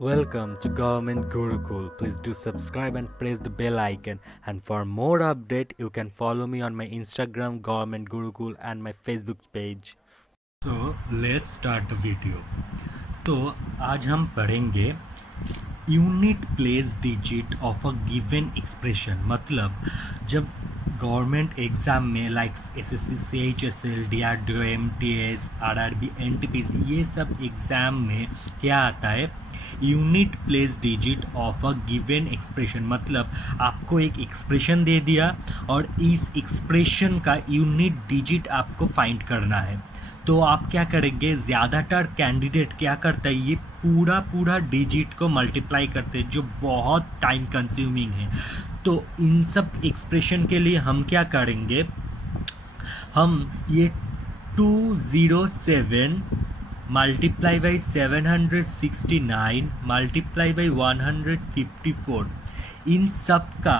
Welcome to Government Gurukul. Please do subscribe and press the bell icon. And for more update, you can follow me on my Instagram Government Gurukul and my Facebook page. So let's start the video. तो आज हम पढ़ेंगे unit place digit of a given expression. मतलब जब government exam में like SSC CHSL DRDO MTS RRB NTPC ये सब exam में क्या आता है, unit place digit of a given expression. मतलब आपको एक एक्सप्रेशन दे दिया और इस एक्सप्रेशन का यूनिट डिजिट आपको फाइंड करना है। तो आप क्या करेंगे, ज़्यादातर कैंडिडेट क्या करता है, ये पूरा डिजिट को मल्टीप्लाई करते हैं जो बहुत टाइम कंज्यूमिंग है। तो इन सब एक्सप्रेशन के लिए हम क्या करेंगे, हम ये 207 मल्टीप्लाई बाई 769 मल्टीप्लाई बाई 154 इन सब का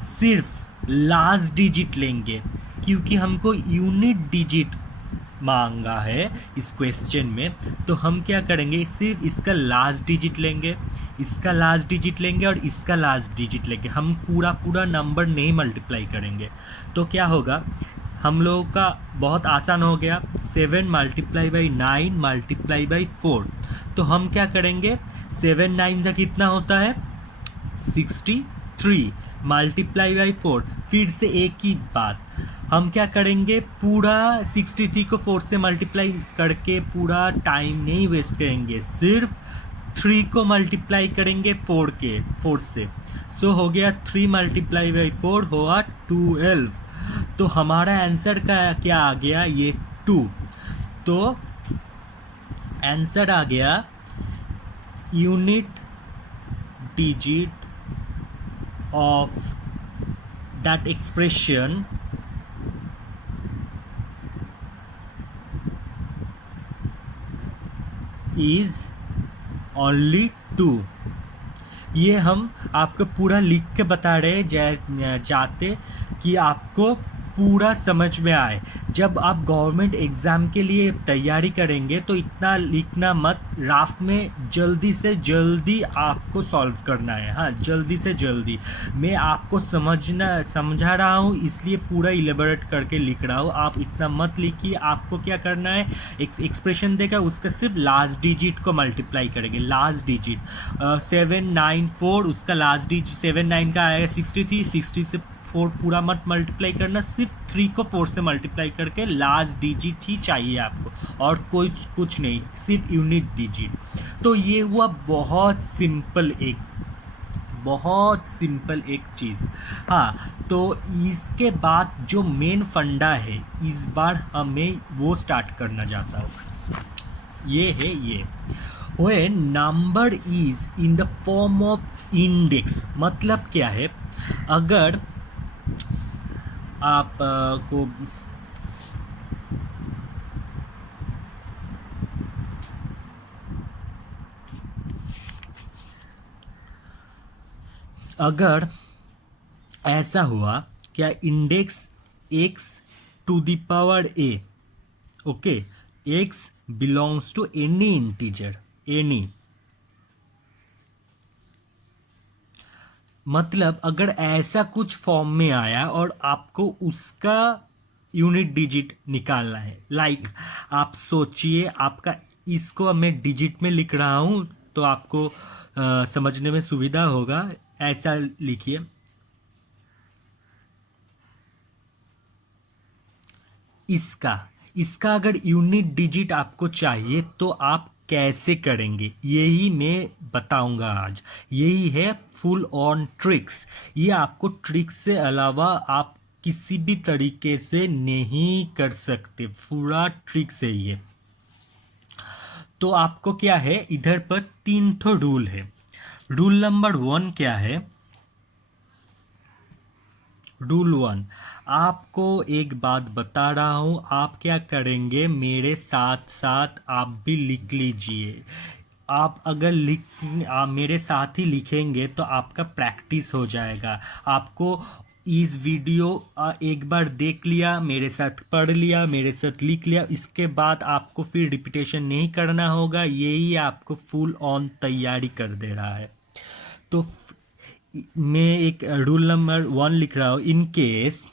सिर्फ लास्ट डिजिट लेंगे, क्योंकि हमको यूनिट डिजिट मांगा है इस क्वेश्चन में। तो हम क्या करेंगे, सिर्फ इसका लास्ट डिजिट लेंगे, इसका लास्ट डिजिट लेंगे और इसका लास्ट डिजिट लेंगे। हम पूरा नंबर नहीं मल्टीप्लाई करेंगे। तो क्या होगा, हम लोगों का बहुत आसान हो गया। 7 मल्टीप्लाई बाई 9 मल्टीप्लाई बाई 4। तो हम क्या करेंगे, 7 9 का कितना होता है 63 मल्टीप्लाई बाई 4। फिर से एक ही बात, हम क्या करेंगे, पूरा 63 को 4 से मल्टीप्लाई करके पूरा टाइम नहीं वेस्ट करेंगे, सिर्फ 3 को मल्टीप्लाई करेंगे 4 से। सो हो गया 3 मल्टीप्लाई बाई 4 हुआ 12। तो हमारा आंसर का क्या आ गया, ये 2। तो आंसर आ गया unit digit of that expression is only 2। ये हम आपको पूरा लिख के बता रहे जाते कि आपको पूरा समझ में आए। जब आप गवर्नमेंट एग्ज़ाम के लिए तैयारी करेंगे तो इतना लिखना मत, राफ में जल्दी से जल्दी आपको सॉल्व करना है। हाँ, जल्दी से जल्दी। मैं आपको समझा रहा हूँ इसलिए पूरा इलेबोरेट करके लिख रहा हूँ। आप इतना मत लिखिए। आपको क्या करना है, एक एक्सप्रेशन देगा उसका सिर्फ लास्ट डिजिट को मल्टीप्लाई करेंगे। लास्ट डिजिट 794, उसका लास्ट डिजिट 79 का आएगा 63। 60 से 4 पूरा मत मल्टीप्लाई करना, सिर्फ 3 को 4 से मल्टीप्लाई करके लास्ट डिजिट ही चाहिए आपको, और कोई कुछ नहीं, सिर्फ यूनिट डिजिट। तो ये हुआ बहुत सिंपल एक चीज़। हाँ, तो इसके बाद जो मेन फंडा है इस बार हमें वो स्टार्ट करना चाहता हूँ। ये है ये when number is in the form of index। मतलब क्या है, अगर आप को अगर ऐसा हुआ क्या, index x to the power a, okay, x belongs to any integer, any. मतलब अगर ऐसा कुछ फॉर्म में आया और आपको उसका यूनिट डिजिट निकालना है, लाइक आप सोचिए, आपका इसको मैं डिजिट में लिख रहा हूँ तो आपको समझने में सुविधा होगा। ऐसा लिखिए, इसका अगर यूनिट डिजिट आपको चाहिए तो आप कैसे करेंगे, यही मैं बताऊंगा आज। यही है फुल ऑन ट्रिक्स। ये आपको ट्रिक्स से अलावा आप किसी भी तरीके से नहीं कर सकते, पूरा ट्रिक्स है ये। तो आपको क्या है, इधर पर 3 ठो रूल है। रूल नंबर 1 क्या है, रूल 1, आपको एक बात बता रहा हूँ, आप क्या करेंगे, मेरे साथ साथ आप भी लिख लीजिए। आप अगर मेरे साथ ही लिखेंगे तो आपका प्रैक्टिस हो जाएगा। आपको इस वीडियो एक बार देख लिया, मेरे साथ पढ़ लिया, मेरे साथ लिख लिया, इसके बाद आपको फिर रिपीटेशन नहीं करना होगा, यही आपको फुल ऑन तैयारी कर दे रहा है। तो मैं एक रूल नंबर 1 लिख रहा हूँ। In case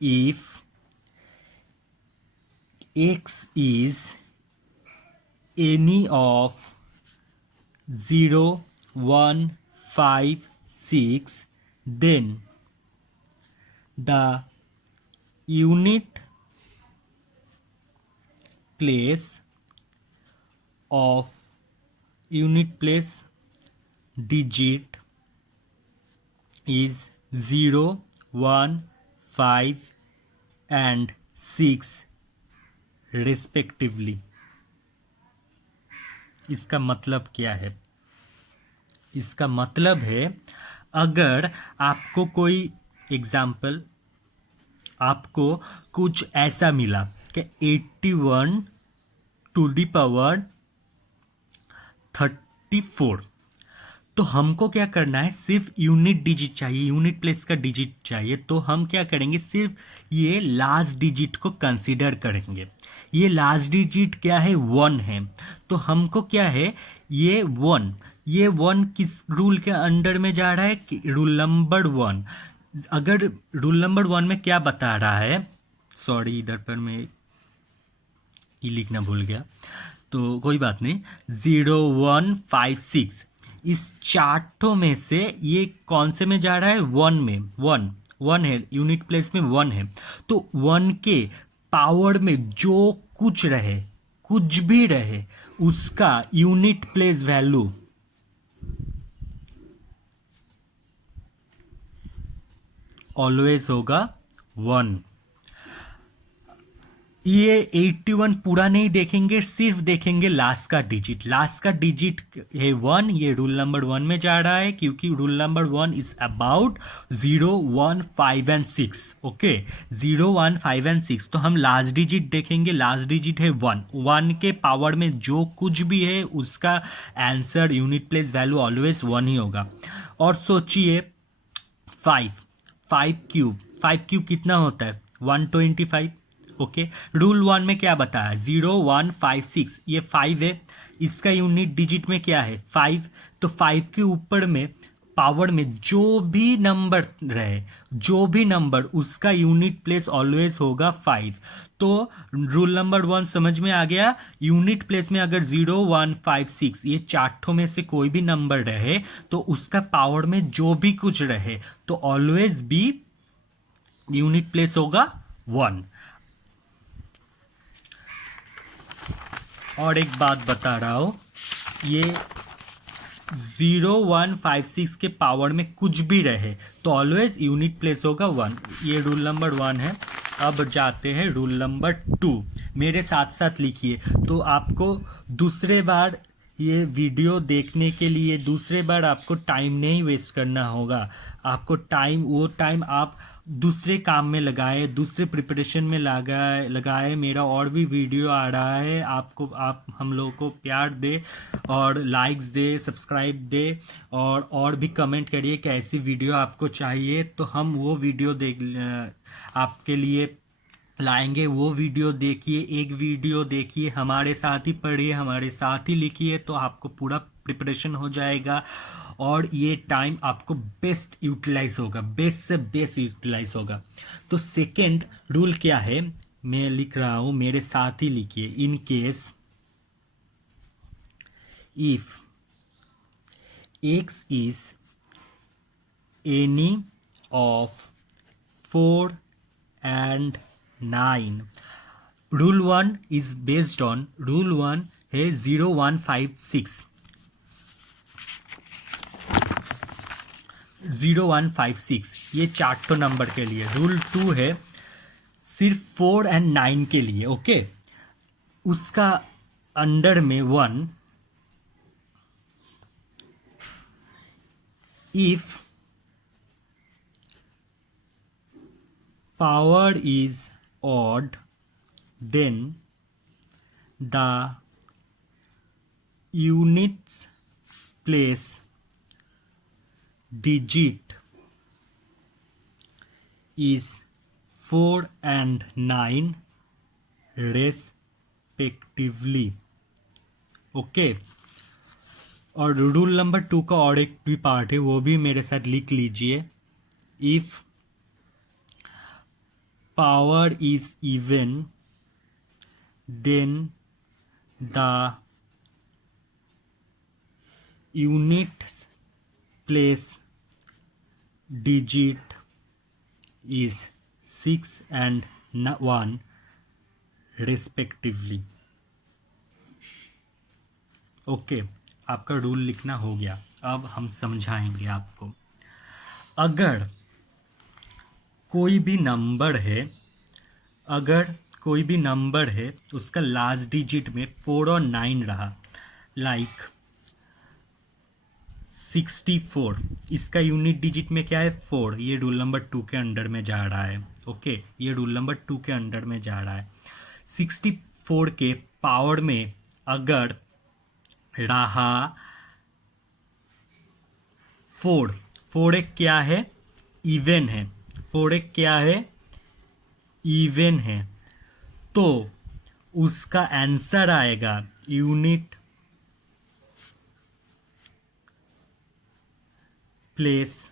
if x is any of 0, 1, 5, 6, then the unit place digit is 0, 1, 5 and 6 respectively. इसका मतलब क्या है? इसका मतलब है, अगर आपको कोई एग्जाम्पल, आपको कुछ ऐसा मिला कि 81 टू द पावर 34, तो हमको क्या करना है, सिर्फ यूनिट डिजिट चाहिए, यूनिट प्लेस का डिजिट चाहिए। तो हम क्या करेंगे, सिर्फ ये लास्ट डिजिट को कंसीडर करेंगे। ये लास्ट डिजिट क्या है, 1 है। तो हमको क्या है, ये 1 किस रूल के अंडर में जा रहा है, रूल नंबर 1। अगर रूल नंबर 1 में क्या बता रहा है, सॉरी इधर पर मैं ये लिखना भूल गया, तो कोई बात नहीं। 0, 1, 5, 6 इस चार्टों में से ये कौन से में जा रहा है, 1 में। 1 है, यूनिट प्लेस में 1 है। तो 1 के पावर में जो कुछ रहे, कुछ भी रहे, उसका यूनिट प्लेस वैल्यू ऑलवेज होगा 1। ये 81 पूरा नहीं देखेंगे, सिर्फ देखेंगे लास्ट का डिजिट। लास्ट का डिजिट है 1, ये रूल नंबर 1 में जा रहा है, क्योंकि rule number 1 is about 0, 1, 5 and 6। Okay, 0, 1, 5 and 6। तो हम लास्ट डिजिट देखेंगे, लास्ट डिजिट है 1 के पावर में जो कुछ भी है उसका answer unit place value always 1 ही होगा। और सोचिए 5 क्यूब कितना होता है, 125। ओके, रूल 1 में क्या बताया, 0, 1, 5, 6, ये 5 है, इसका यूनिट डिजिट में क्या है, 5। तो 5 के ऊपर में पावर में जो भी नंबर रहे, जो भी नंबर, उसका यूनिट प्लेस ऑलवेज होगा 5। तो रूल नंबर 1 समझ में आ गया। यूनिट प्लेस में अगर 0, 1, 5, 6 ये चार्टों में से कोई भी नंबर रहे, तो उसका पावर में जो भी कुछ रहे, तो ऑलवेज भी यूनिट प्लेस होगा 1। और एक बात बता रहा हूँ, ये 0, 1, 5, 6 के पावर में कुछ भी रहे तो ऑलवेज यूनिट प्लेस होगा 1। ये रूल नंबर 1 है। अब जाते हैं रूल नंबर 2। मेरे साथ साथ लिखिए। तो आपको दूसरे बार ये वीडियो देखने के लिए, दूसरे बार आपको टाइम नहीं वेस्ट करना होगा। आपको वो टाइम आप दूसरे काम में लगाए, दूसरे प्रिपरेशन में लगाए। मेरा और भी वीडियो आ रहा है, आप हम लोगों को प्यार दे और लाइक्स दे, सब्सक्राइब दे, और भी कमेंट करिए कैसी वीडियो आपको चाहिए, तो हम वो वीडियो आपके लिए लाएंगे। वो वीडियो देखिए, एक वीडियो देखिए, हमारे साथ ही पढ़िए, हमारे साथ ही लिखिए, तो आपको पूरा प्रिपरेशन हो जाएगा और ये टाइम आपको बेस्ट यूटिलाइज होगा, बेस्ट से बेस्ट यूटिलाइज होगा। तो सेकंड रूल क्या है, मैं लिख रहा हूँ, मेरे साथ ही लिखिए। In case if x is any of 4 and 9, rule 1 is based on, rule 1 है 0, 1, 5, 6, 0, 1, 5, 6 ये चार्टों नंबर के लिए। रूल 2 है सिर्फ 4 एंड 9 के लिए। ओके, उसका अंडर में 1, if power is odd, then the units place digit is 4 and 9 respectively. Okay और रूल नंबर 2 का और एक भी पार्ट है, वो भी मेरे साथ लिख लीजिए. If power is even then the unit place digit is 6 and 1 respectively. Okay आपका रूल लिखना हो गया. अब हम समझाएंगे आपको. अगर कोई भी नंबर है उसका लास्ट डिजिट में 4 और 9 रहा, लाइक 64, इसका यूनिट डिजिट में क्या है 4, ये रूल नंबर 2 के अंडर में जा रहा है. ओके ये रूल नंबर 2 के अंडर में जा रहा है. 64 के पावर में अगर रहा 4 एक क्या है इवन है, 4 एक क्या है इवन है, तो उसका आंसर आएगा यूनिट प्लेस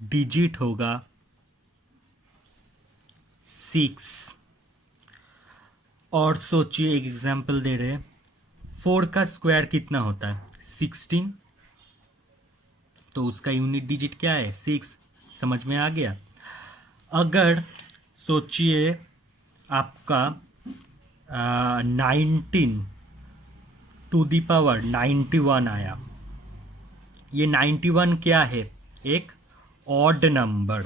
डिजिट होगा 6. और सोचिए एक एग्जांपल दे रहे हैं, 4 का स्क्वायर कितना होता है 16, तो उसका यूनिट डिजिट क्या है 6. समझ में आ गया. अगर सोचिए आपका 19 टू द पावर 91 आया, ये 91 क्या है एक ऑड नंबर.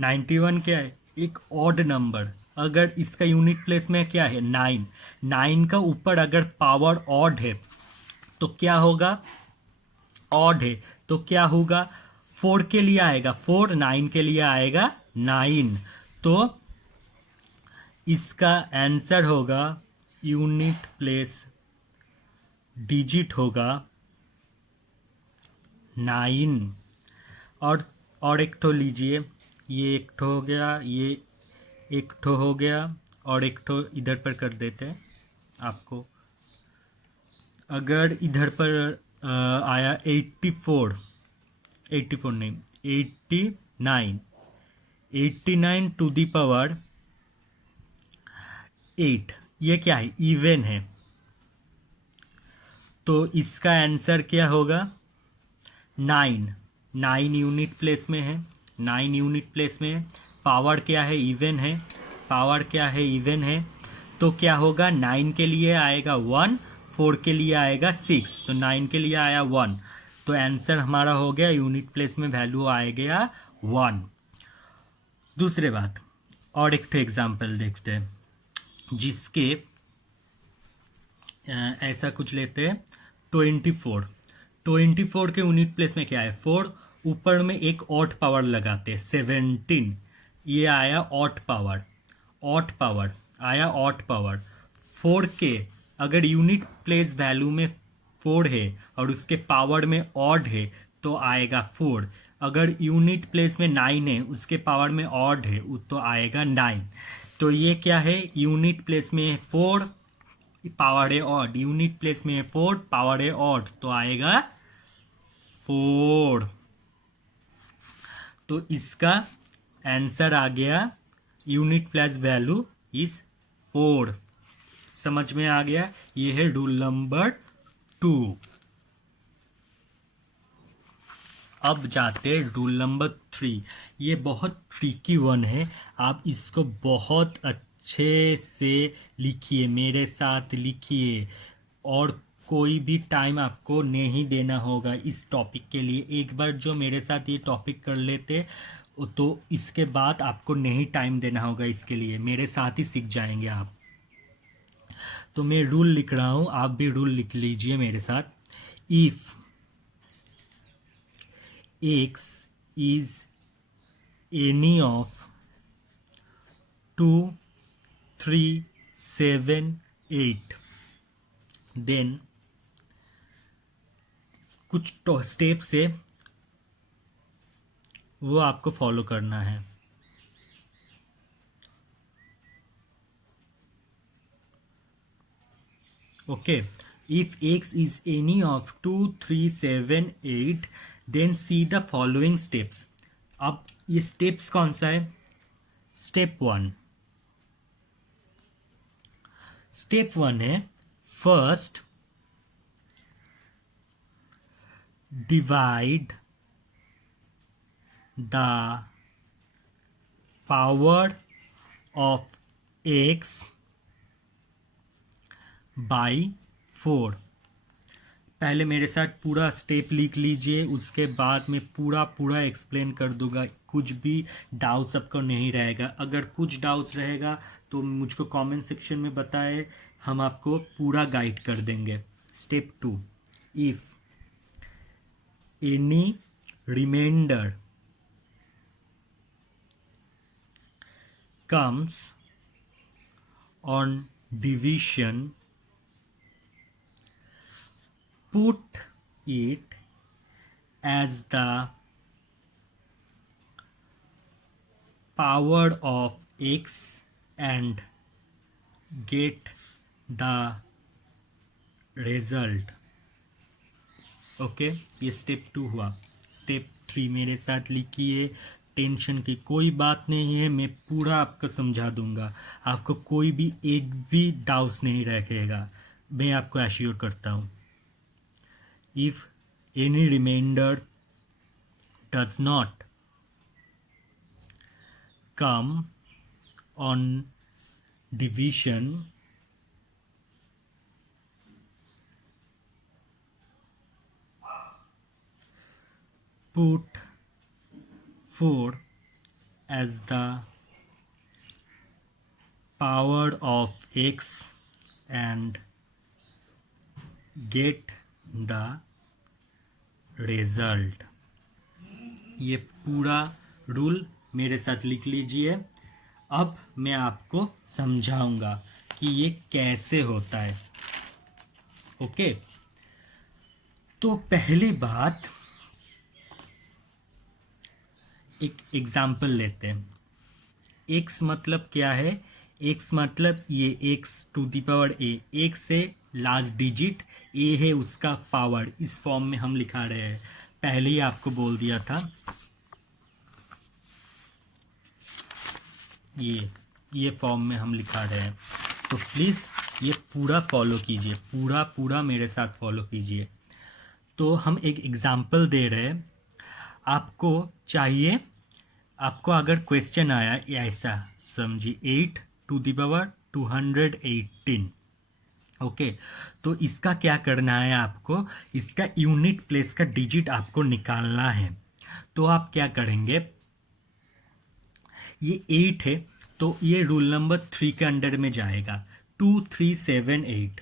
91 क्या है एक ऑड नंबर. अगर इसका यूनिट प्लेस में क्या है 9 का ऊपर अगर पावर ऑड है तो क्या होगा, ऑड है तो क्या होगा 4 के लिए आएगा 4, 9 के लिए आएगा 9, तो इसका आंसर होगा यूनिट प्लेस डिजिट होगा 9. और एक ठो लीजिए, ये एक ठो हो गया, ये एक ठो हो गया, और एक ठो इधर पर कर देते हैं आपको. अगर इधर पर आया 84 नहीं 89 टू द पावर 8, ये क्या है इवन है, तो इसका आंसर क्या होगा 9 यूनिट प्लेस में है, 9 यूनिट प्लेस में है. पावर क्या है इवन है, तो क्या होगा 9 के लिए आएगा 1, 4 के लिए आएगा 6, तो 9 के लिए आया 1, तो आंसर हमारा हो गया यूनिट प्लेस में वैल्यू आ गया 1. दूसरे बात और एक एग्जांपल देखते हैं, जिसके ऐसा कुछ लेते हैं 24 के यूनिट प्लेस में क्या है 4, ऊपर में एक ऑड पावर लगाते हैं 17, ये आया ऑड पावर आया ऑड पावर. 4 के अगर यूनिट प्लेस वैल्यू में 4 है और उसके पावर में ऑड है तो आएगा 4. अगर यूनिट प्लेस में 9 है उसके पावर में ऑड है तो आएगा 9. तो ये क्या है यूनिट प्लेस में 4 पावर है ऑड, यूनिट प्लेस में 4 पावर है ऑड, तो आएगा 4. तो इसका आंसर आ गया यूनिट प्लेस वैल्यू इज 4. समझ में आ गया. ये है रूल नंबर 2. अब जाते हैं रूल नंबर 3. ये बहुत ट्रिकी वन है, आप इसको बहुत अच्छे से लिखिए, मेरे साथ लिखिए, और कोई भी टाइम आपको नहीं देना होगा इस टॉपिक के लिए. एक बार जो मेरे साथ ये टॉपिक कर लेते तो इसके बाद आपको नहीं टाइम देना होगा इसके लिए, मेरे साथ ही सीख जाएंगे आप. तो मैं रूल लिख रहा हूँ, आप भी रूल लिख लीजिए मेरे साथ. If x is any of 2, 3, 7, 8, then कुछ स्टेप से वो आपको फॉलो करना है. Okay, if x is any of 2, 3, 7, 8, then see the following steps. अब ये steps कौन सा है? Step 1. Step 1 है first divide the power of x by 4. पहले मेरे साथ पूरा स्टेप लिख लीजिए, उसके बाद मैं पूरा एक्सप्लेन कर दूंगा, कुछ भी डाउट्स आपको नहीं रहेगा। अगर कुछ डाउट्स रहेगा तो मुझको कमेंट सेक्शन में बताएं, हम आपको पूरा गाइड कर देंगे। Step 2, if any reminder comes on division, put it as the power of x and get the result. Okay, ये स्टेप 2 हुआ। स्टेप 3 मेरे साथ लिखिए, टेंशन की कोई बात नहीं है, मैं पूरा आपको समझा दूंगा, आपको कोई भी एक भी डाउट्स नहीं रखेगा, मैं आपको एश्योर करता हूँ। If any reminder does not come on division, put 4 as the power of x and get the result. ये पूरा रूल मेरे साथ लिख लीजिए। अब मैं आपको समझाऊंगा कि ये कैसे होता है। ओके, तो पहली बात, एक एग्जाम्पल लेते हैं। x मतलब क्या है? x मतलब ये x to the power a, x से लास्ट डिजिट a है उसका पावर, इस फॉर्म में हम लिखा रहे हैं। पहले ही आपको बोल दिया था, ये फॉर्म में हम लिखा रहे हैं, तो प्लीज़ ये पूरा फॉलो कीजिए, पूरा मेरे साथ फॉलो कीजिए। तो हम एक एग्जाम्पल दे रहे हैं, आपको चाहिए, आपको अगर क्वेश्चन आया ऐसा समझिए, 8 टू द पावर 218, ओके, तो इसका क्या करना है आपको, इसका यूनिट प्लेस का डिजिट आपको निकालना है। तो आप क्या करेंगे, ये 8 है तो ये रूल नंबर 3 के अंडर में जाएगा। 2378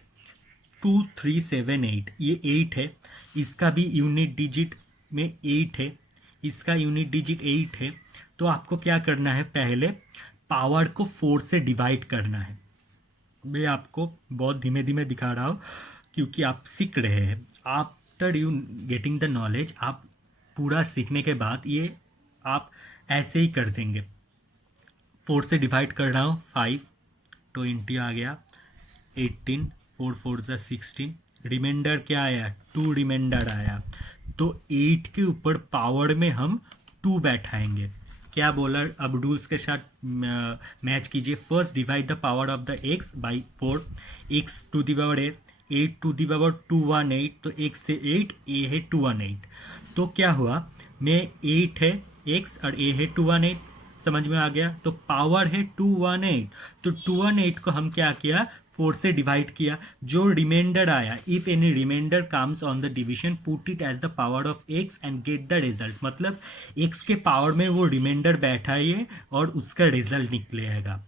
2378, ये 8 है, इसका भी यूनिट डिजिट में 8 है, इसका यूनिट डिजिट 8 है। तो आपको क्या करना है, पहले पावर को 4 से डिवाइड करना है। मैं आपको बहुत धीमे धीमे दिखा रहा हूँ क्योंकि आप सीख रहे हैं। After you getting the knowledge, आप पूरा सीखने के बाद ये आप ऐसे ही कर देंगे। 4 से डिवाइड कर रहा हूँ, 5 20 आ गया, 18 4 4 16, रिमाइंडर क्या आया, 2 रिमाइंडर आया। तो 8 के ऊपर पावर में हम 2 बैठाएंगे। क्या बोला, अब रूल्स के साथ मैच कीजिए। First divide the power of the x by 4, x to the power 8 to the power 218, तो x से 8, a है 218। तो क्या हुआ, मैं 8 है x और a है 218, समझ में आ गया। तो पावर है 218, तो 218 को हम क्या किया, 4 से डिवाइड किया। जो रिमाइंडर आया, if any reminder comes on the division put it as the power of x and get the result, मतलब x के पावर में वो रिमाइंडर बैठाइए और उसका रिजल्ट निकलेगा।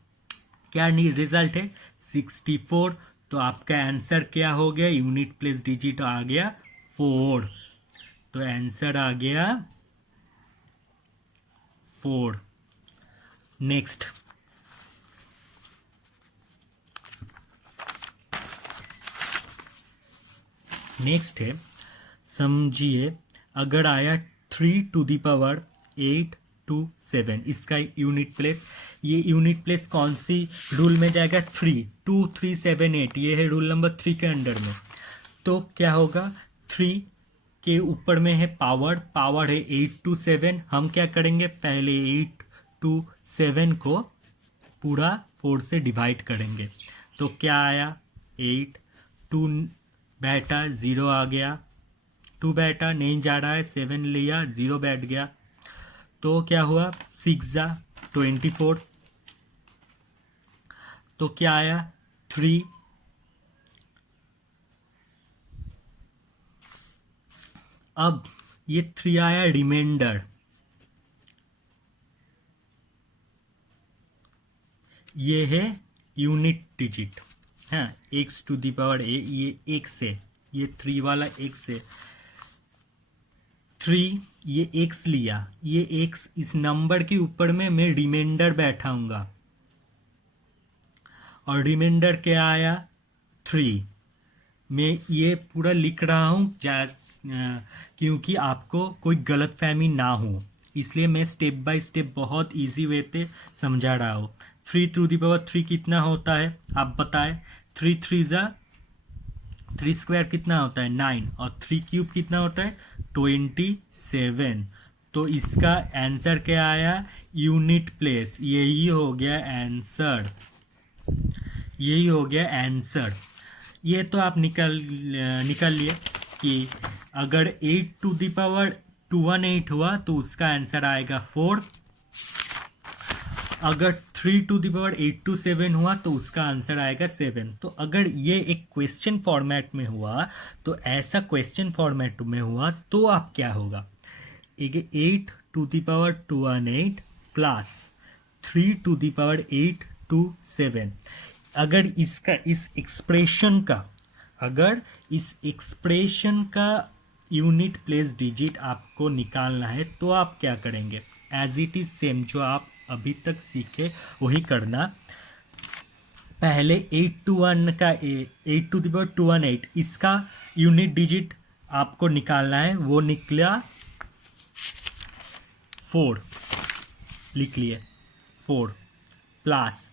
क्या रिजल्ट है, 64। तो आपका आंसर क्या हो गया, यूनिट प्लेस डिजिट आ गया 4, तो आंसर आ गया 4। नेक्स्ट, है, समझिए, अगर आया 3 टू द पावर 8 to 7, इसका यूनिट प्लेस ये यूनिट प्लेस कौन सी रूल में जाएगा? 3, 2, 3, 7, 8, ये है रूल नंबर 3 के अंडर में। तो क्या होगा? 3 के ऊपर में है पावर, पावर है 8 to 7। हम क्या करेंगे? पहले 8 to 7 को पूरा 4 से डिवाइड करेंगे। तो क्या आया? 8, 2 बैठा 0 आ गया, 2 बैठा नहीं जा रहा है, 7 लिया 0 बैठ गया। तो क्या हुआ? 6 जा 24। तो क्या आया? 3। अब ये 3 आया रिमाइंडर, ये है यूनिट डिजिट। हाँ, एक्स टू दी पावर ए, ये एक्स है, ये 3 वाला एक्स है। 3 ये एक्स लिया, ये एक्स इस नंबर के ऊपर में मैं रिमाइंडर बैठाऊंगा, और रिमाइंडर क्या आया? 3। मैं ये पूरा लिख रहा हूँ क्योंकि आपको कोई गलतफहमी ना हो, इसलिए मैं स्टेप बाय स्टेप बहुत इजी वे पे समझा रहा हूँ। 3 टू दी पावर 3 कितना होता है आप बताएं? 3 स्क्वायर कितना होता है? 9, और 3 क्यूब कितना होता है? 27। तो इसका आंसर क्या आया? Unit place. यही हो गया आंसर, यही हो गया आंसर। ये तो आप निकल लिए कि अगर 8 टू दी पावर 218 हुआ तो उसका आंसर आएगा 4। अगर 3 टू दी पावर 827 हुआ तो उसका आंसर आएगा 7। तो अगर ये एक क्वेश्चन फॉर्मेट में हुआ, तो ऐसा क्वेश्चन फॉर्मेट में हुआ तो आप क्या होगा? 8 to the power 218 plus 3 to the power 827। अगर इसका इस एक्सप्रेशन का यूनिट प्लेस डिजिट आपको निकालना है तो आप क्या करेंगे? एज इट इज सेम जो आप अभी तक सीखे वही करना। पहले 8 टू 1 का 8 टू द पावर 218 इसका यूनिट डिजिट आपको निकालना है, वो निकला 4, लिख लिए 4 प्लस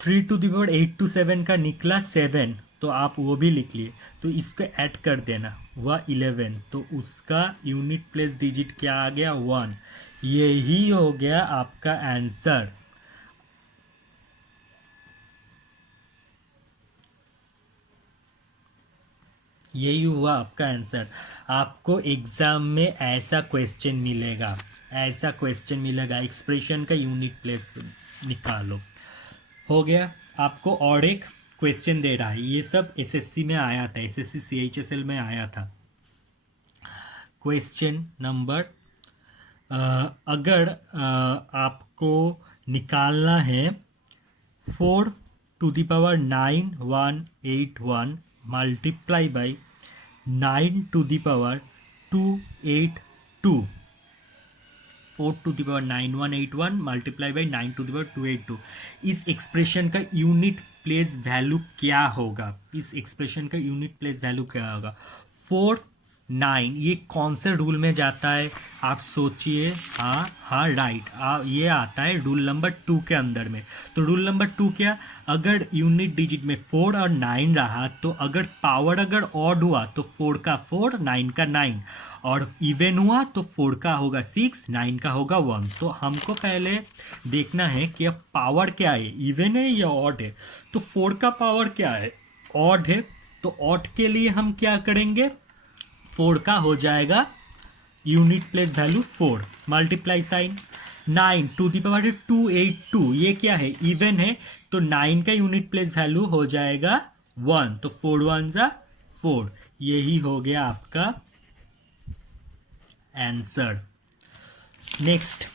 3 टू दी पावर 827 का निकला 7, तो आप वो भी लिख लिए। तो इसको ऐड कर देना, हुआ 11। तो उसका यूनिट प्लेस डिजिट क्या आ गया? 1। यही हो गया आपका आंसर। यही हुआ आपका आंसर। आपको एग्जाम में ऐसा क्वेश्चन मिलेगा, ऐसा क्वेश्चन मिलेगा, एक्सप्रेशन का यूनिट प्लेस निकालो। हो गया। आपको और एक क्वेश्चन दे रहा है, ये सब एसएससी में आया था, एसएससी सीएचएसएल में आया था। क्वेश्चन नंबर, अगर आपको निकालना है 4 to the power 9181 multiply by 9 to the power 282, 4 to the power 9181 multiply by 9 to the power 282। इस एक्सप्रेशन का यूनिट प्लेस वैल्यू क्या होगा? इस एक्सप्रेशन का यूनिट प्लेस वैल्यू क्या होगा? 4, 9 ये कौन से रूल में जाता है आप सोचिए। हाँ राइट, ये आता है रूल नंबर 2 के अंदर में। तो रूल नंबर 2 क्या? अगर यूनिट डिजिट में 4 और 9 रहा तो अगर पावर अगर ऑड हुआ तो 4 का 4, 9 का 9, और इवन हुआ तो 4 का होगा 6, 9 का होगा 1। तो हमको पहले देखना है कि अब पावर क्या है, इवन है या ऑड है। तो 4 का पावर क्या है? ऑड है। तो ऑड के लिए हम क्या करेंगे? 4 का हो जाएगा unit place value 4 multiply sign 9 to the power 282, ये क्या है? इवन है। तो 9 का यूनिट प्लेस वैल्यू हो जाएगा 1, तो 4 1 जा 4। यही हो गया आपका आंसर। नेक्स्ट,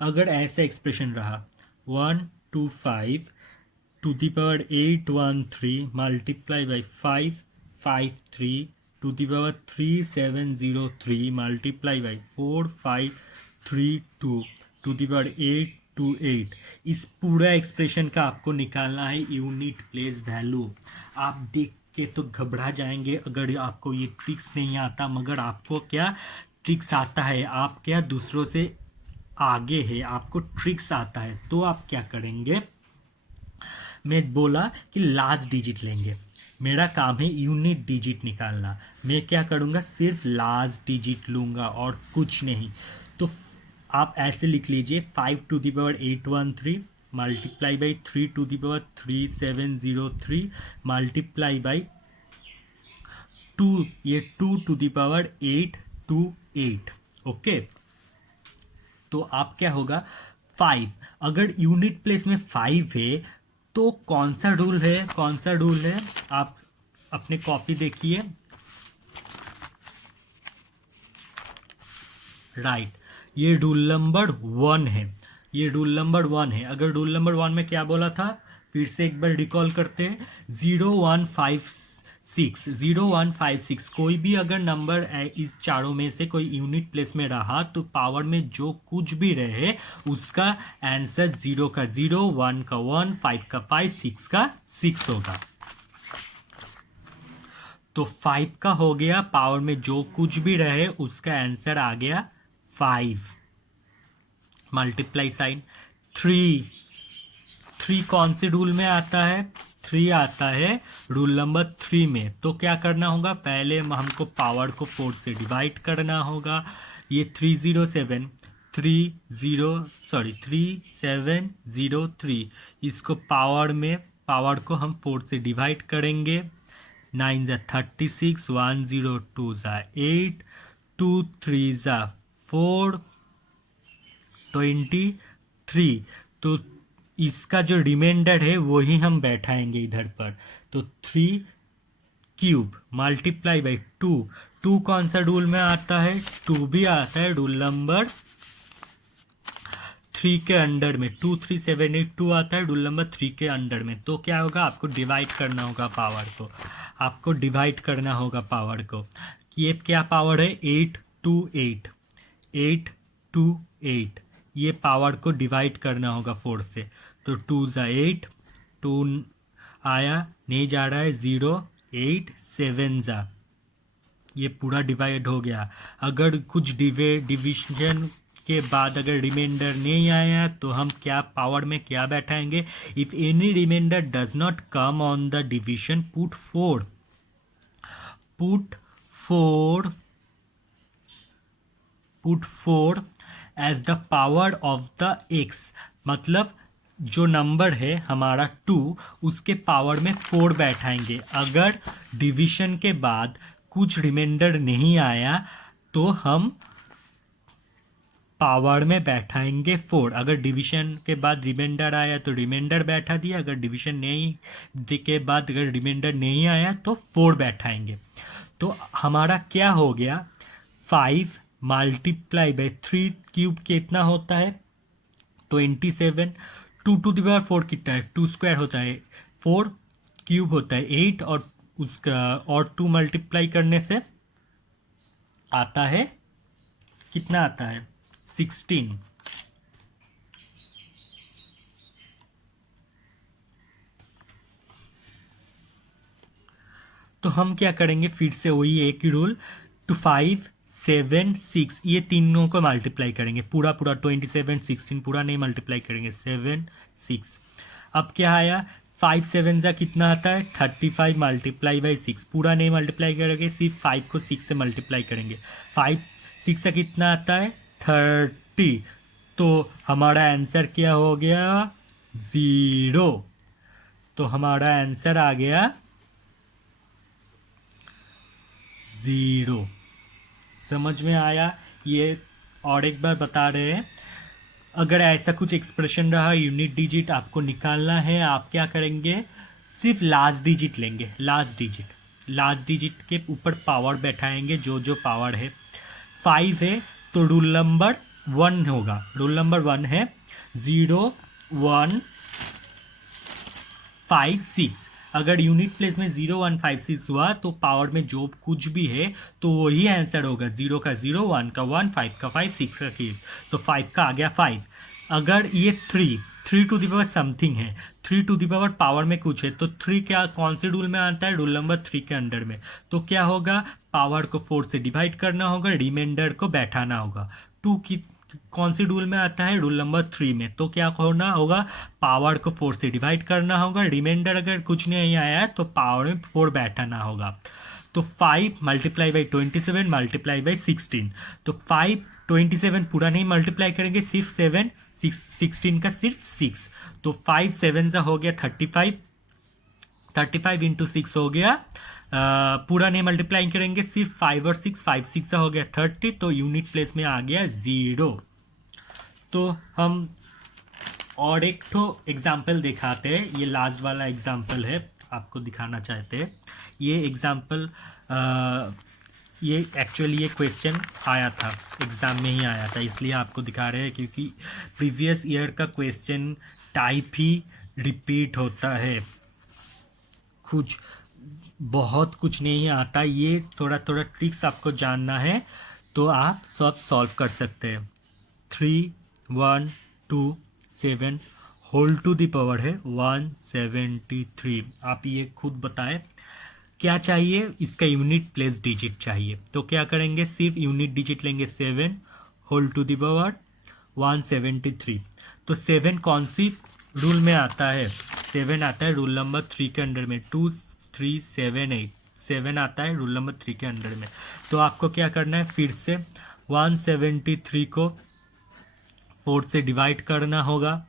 अगर ऐसा एक्सप्रेशन रहा 125 to the power 813 multiply by 553 to the power 3703 multiply by 4532 to the power 828। इस पूरा एक्सप्रेशन का आपको निकालना है यूनिट प्लेस वैल्यू। आप के तो घबरा जाएंगे अगर आपको ये ट्रिक्स नहीं आता, मगर आपको क्या ट्रिक्स आता है, आप क्या दूसरों से आगे है, आपको ट्रिक्स आता है, तो आप क्या करेंगे, मैं बोला कि लास्ट डिजिट लेंगे, मेरा काम है यूनिट डिजिट निकालना, मैं क्या करूँगा, सिर्फ लास्ट डिजिट लूँगा और कुछ नहीं। तो आप ऐसे लिख लीजिए 5⁻813 मल्टीप्लाई बाई 3⁻3703 मल्टीप्लाई बाई 2, ये 2⁻828। ओके, तो आप क्या होगा 5, अगर यूनिट प्लेस में 5 है तो कौन सा रूल है, कौन सा रूल है, आप अपने कॉपी देखिए, राइट, ये रूल नंबर 1 है, ये रूल नंबर 1 है। अगर रूल नंबर 1 में क्या बोला था, फिर से एक बार रिकॉल करते हैं, 0156 कोई भी अगर नंबर इस चारों में से कोई यूनिट प्लेस में रहा तो पावर में जो कुछ भी रहे उसका आंसर 0 का 0, 1 का 1, 5 का 5, 6 का 6 होगा। तो 5 का हो गया, पावर में जो कुछ भी रहे उसका आंसर आ गया 5, मल्टीप्लाई साइन। 3 कौन से रूल में आता है, 3 आता है रूल नंबर 3 में। तो क्या करना होगा, पहले हमको पावर को 4 से डिवाइड करना होगा, ये 3703, इसको पावर को हम 4 से डिवाइड करेंगे, 9 ज़ा 36, 1 0 2 ज़ा 8, 2 3 ज़ा 4, 23। तो इसका जो रिमाइंडर है वही हम बैठाएंगे इधर पर, तो 3³ मल्टीप्लाई बाई 2 कौन सा रूल में आता है, 2 भी आता है रूल नंबर 3 के अंडर में, 2 3 7 8 2 आता है रूल नंबर 3 के अंडर में। तो क्या होगा, आपको डिवाइड करना होगा पावर को, आपको डिवाइड करना होगा पावर को, कि ये क्या पावर है, 8 2 8, 8 2 8, ये पावर को डिवाइड करना होगा 4 से, तो 2 ज़ा 8, 2 आया नहीं जा रहा है 0, 8 7 ज़ा, ये पूरा डिवाइड हो गया। अगर कुछ डिविजन के बाद अगर रिमाइंडर नहीं आया तो हम क्या पावर में क्या बैठाएंगे, if any reminder does not come on the division put 4 as the power of the X, मतलब जो नंबर है हमारा 2 उसके पावर में 4 बैठाएंगे। अगर डिवीजन के बाद कुछ रिमाइंडर नहीं आया तो हम पावर में बैठाएंगे 4, अगर डिवीजन के बाद रिमाइंडर आया तो रिमाइंडर बैठा दिया, अगर डिवीजन नहीं के बाद अगर रिमाइंडर नहीं आया तो 4 बैठाएंगे। तो हमारा क्या हो गया, 5 मल्टीप्लाई बाई 3³ कितना होता है 27, 2 टू द पावर 4 कितना है, 2 स्क्वायर होता है, 4³ होता है 8, और उसका और 2 मल्टीप्लाई करने से आता है, कितना आता है 16। तो हम क्या करेंगे, फिर से वही एक ही रूल, 2 5 7 6, ये तीनों को मल्टीप्लाई करेंगे, पूरा 27 16 पूरा नहीं मल्टीप्लाई करेंगे, 7 6। अब क्या आया, 5 7 ज़ा कितना आता है 35 मल्टीप्लाई बाई 6, पूरा नहीं मल्टीप्लाई करेंगे, सिर्फ 5 को 6 से मल्टीप्लाई करेंगे, 5 6 से कितना आता है 30। तो हमारा आंसर क्या हो गया 0, तो हमारा आंसर आ गया 0। समझ में आया ये, और एक बार बता रहे हैं, अगर ऐसा कुछ एक्सप्रेशन रहा यूनिट डिजिट आपको निकालना है, आप क्या करेंगे, सिर्फ लास्ट डिजिट लेंगे, लास्ट डिजिट के ऊपर पावर बैठाएंगे, जो पावर है 5 है तो रूल नंबर 1 होगा, रूल नंबर 1 है 0 1 5 6, अगर यूनिट प्लेस में 0 1 5 6 हुआ तो पावर में जो कुछ भी है तो वही आंसर होगा, 0 का 0, 1 का 1, 5 का 5, 6 का 6, तो 5 का आ गया 5। अगर ये 3 टू द पावर समथिंग है, 3 टू द पावर पावर में कुछ है, तो 3 क्या कौन से रूल में आता है, रूल नंबर 3 के अंडर में। तो क्या होगा, पावर को 4 से डिवाइड करना होगा, रिमाइंडर को बैठाना होगा। 2 की कौन सी रूल में आता है, रूल नंबर 3 में। तो क्या होना होगा, पावर को 4 से डिवाइड करना होगा, रिमाइंडर अगर कुछ नहीं आया है तो पावर में 4 बैठाना होगा। तो 5 मल्टीप्लाई बाई 27 मल्टीप्लाई बाई 16, तो 5 27 पूरा नहीं मल्टीप्लाई करेंगे, सिर्फ 7, 16 का सिर्फ 6, तो 5 7 सा हो गया 35, 35 इंटू 6 हो गया, पूरा नहीं मल्टीप्लाई करेंगे, सिर्फ 5 और 6, 5 6 सा हो गया 30, तो यूनिट प्लेस में आ गया 0। तो हम और एक तो एग्जाम्पल दिखाते हैं, ये लास्ट वाला एग्जाम्पल है, आपको दिखाना चाहते हैं ये एग्जाम्पल। ये एक्चुअली ये क्वेश्चन आया था, एग्ज़ाम में ही आया था, इसलिए आपको दिखा रहे हैं, क्योंकि प्रीवियस ईयर का क्वेश्चन टाइप ही रिपीट होता है, कुछ बहुत कुछ नहीं आता, ये थोड़ा थोड़ा ट्रिक्स आपको जानना है तो आप सब सॉल्व कर सकते हैं। 3 1 2 7 होल टू द पावर है 173। आप ये खुद बताएं क्या चाहिए, इसका यूनिट प्लेस डिजिट चाहिए। तो क्या करेंगे, सिर्फ यूनिट डिजिट लेंगे, 7 होल टू द पावर 173। तो 7 कौन सी रूल में आता है, 7 आता है रूल नंबर 3 के अंडर में, 2 3 7 8, 7 आता है रूल नंबर 3 के अंडर में। तो आपको क्या करना है, फिर से 173 को 4 से डिवाइड करना होगा,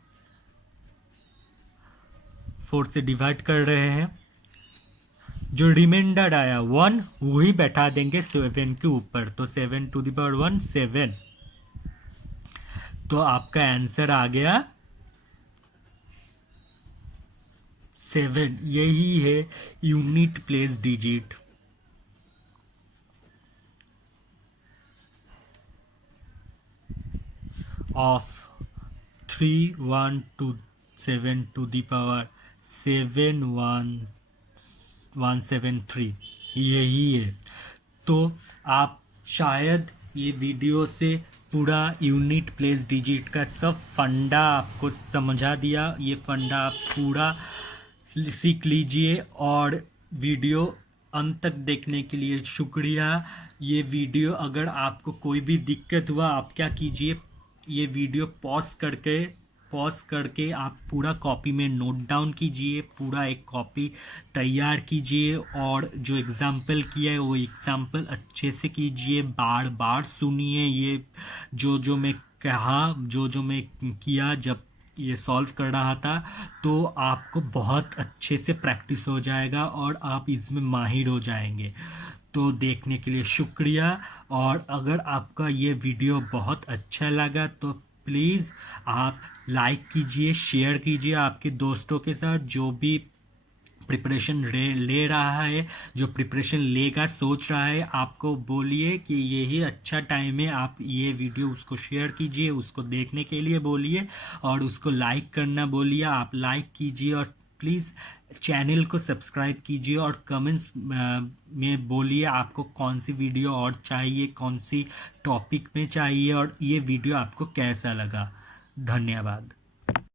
4 से डिवाइड कर रहे हैं, जो रिमाइंडर आया 1 वही बैठा देंगे 7 के ऊपर, तो 7 टू द पावर 1 7, तो आपका आंसर आ गया 7। यही है unit place digit. Of 3 1 2 7 to the power 7 173 यही है। तो आप शायद ये वीडियो से पूरा यूनिट प्लेस डिजिट का सब फंडा आपको समझा दिया, ये फंडा आप पूरा सीख लीजिए। और वीडियो अंत तक देखने के लिए शुक्रिया। ये वीडियो अगर आपको कोई भी दिक्कत हुआ, आप क्या कीजिए, ये वीडियो पॉज करके आप पूरा कॉपी में नोट डाउन कीजिए, पूरा एक कॉपी तैयार कीजिए, और जो एग्ज़ाम्पल किया है वो एग्ज़ाम्पल अच्छे से कीजिए, बार बार सुनिए, ये जो मैं कहा, जो मैं किया जब ये सॉल्व कर रहा था, तो आपको बहुत अच्छे से प्रैक्टिस हो जाएगा और आप इसमें माहिर हो जाएंगे। तो देखने के लिए शुक्रिया। और अगर आपका ये वीडियो बहुत अच्छा लगा तो प्लीज़ आप लाइक कीजिए, शेयर कीजिए आपके दोस्तों के साथ, जो भी प्रिपरेशन ले रहा है, जो प्रिपरेशन लेगा सोच रहा है, आपको बोलिए कि यही अच्छा टाइम है, आप ये वीडियो उसको शेयर कीजिए, उसको देखने के लिए बोलिए, और उसको लाइक करना बोलिए। आप लाइक कीजिए और प्लीज़ चैनल को सब्सक्राइब कीजिए, और कमेंट्स में बोलिए आपको कौन सी वीडियो और चाहिए, कौन सी टॉपिक में चाहिए, और ये वीडियो आपको कैसा लगा। धन्यवाद।